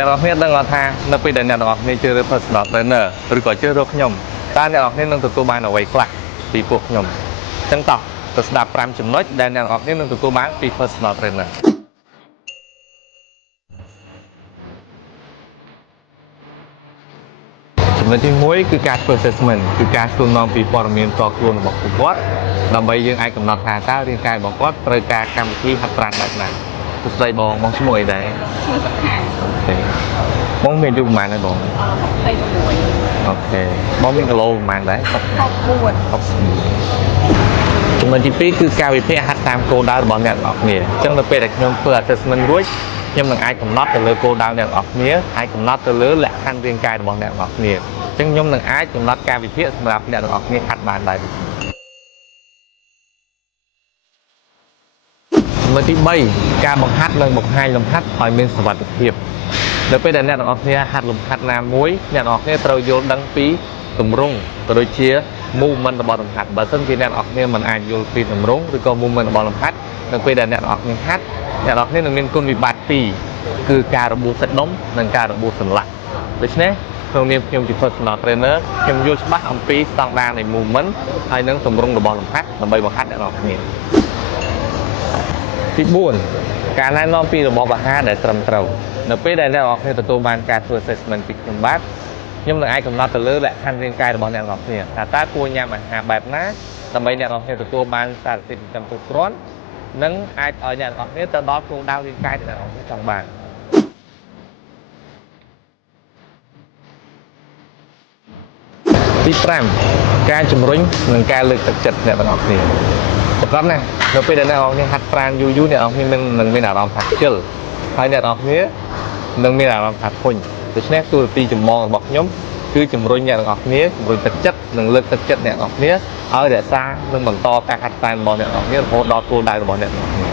អ្នកនរគ្នាដឹងថានៅពេលដែលអ្នកនរគ្នាជឿរើ personal trainer ឬក៏ជឿរើខ្ញុំតើអ្នកនរគ្នានឹងទទួលបានអ្វីខ្លះពីពួកខ្ញុំអញ្ចឹងតោះទៅស្ដាប់5ចំណុចដែលអ្នកនរគ្នានឹងទទួលបានពី personal trainer ចំណុចទី1គឺការធ្វើ assessment គឺការសួរនាំពីព័ត៌មានផ្ទាល់ខ្លួនរបស់ពួកគាត់ដើម្បីយើងអាចកំណត់ថាតើរាងកាយរបស់គាត់ត្រូវការកម្មវិធីហាត់ប្រាណបែបណាទស្សន័យបងឈ្មោះអីដែរឈ្មោះសុខាបងមានអាយុប្រហែលដែរបង26អូខេបងមានគីឡូប្រហែលដែរ64ចំណុចទី2គឺការវិភាគហាត់តាមគោលដៅរបស់អ្នកទាំងអស់គ្នាអញ្ចឹងនៅពេលដែលខ្ញុំធ្វើ assessment រួចខ្ញុំនឹងអាចកំណត់ទៅលើគោលដៅអ្នកទាំងអស់គ្នាអាចកំណត់ទៅលើលក្ខខណ្ឌរាងកាយរបស់អ្នកទាំងអស់គ្នាអញ្ចឹងខ្ញុំនឹងអាចកំណត់ការវិភាគសម្រាប់អ្នកទាំងអស់គ្នាហាត់បានដែរចំណុចទី3ការបង្ហាត់និងបង្ហាញលំហាត់ឲ្យមានសុវត្ថិភាពនៅពេលដែលអ្នកទាំងអស់គ្នាហាត់លំហាត់ណាមួយអ្នកទាំងអស់គ្នាត្រូវយល់ដឹងពីទម្រង់ក៏ដូចជា movement របស់លំហាត់បើមិនជាអ្នកទាំងអស់គ្នាមិនអាចយល់ពីទម្រង់ឬក៏ movement របស់លំហាត់នៅពេលដែលអ្នកទាំងអស់គ្នាហាត់អ្នកទាំងអស់គ្នានឹងមានគុណវិបត្តិពីរគឺការរបួសសាច់ដុំនិងការរបួសសន្លាក់ដូច្នេះក្នុងនាមខ្ញុំជា personal trainer ខ្ញុំយល់ច្បាស់អំពីស្តង់ដារនៃ movement ហើយនិងទម្រង់របស់លំហាត់ដើម្បីបង្ហាត់អ្នកទាំងអស់គ្នាទី4ការណែនាំពីរបបអាហារដែលត្រឹមត្រូវនៅពេលដែលអ្នកទាំងអស់គ្នាទទួលបានការធ្វើ assessment ពីខ្ញុំបាទខ្ញុំនឹងអាចកំណត់ទៅលើលក្ខខណ្ឌរាងកាយរបស់អ្នកទាំងអស់គ្នាថាតើគួរញ៉ាំអាហារបែបណាដើម្បីអ្នកទាំងអស់គ្នាទទួលបានសារធាតុចិញ្ចឹមគ្រប់គ្រាន់និងអាចឲ្យអ្នកទាំងអស់គ្នាទៅដល់គោលដៅរាងកាយដែលអ្នកទាំងអស់គ្នាចង់បានទី5ការជំរុញនិងការលើកទឹកចិត្តអ្នកទាំងអស់គ្នាប្រកបណាស់នៅពេលដែលអ្នកទាំងអស់គ្នាហាត់ប្រាណយូរអ្នកទាំងអស់គ្នានឹងមានអារម្មណ៍ថាខ្ជិលហើយអ្នកទាំងអស់គ្នានឹងមានអារម្មណ៍ថាធុញដូច្នេះទូរទស្សន៍ចម្បងរបស់ខ្ញុំគឺជំរុញអ្នកទាំងអស់គ្នាជំរុញទឹកចិត្តនិងលើកទឹកចិត្តអ្នកទាំងអស់គ្នាឲ្យរក្សានិងបន្តការហាត់ប្រាណរបស់អ្នកទាំងអស់គ្នារហូតដល់គោលដៅរបស់អ្នកទាំងអស់គ្នា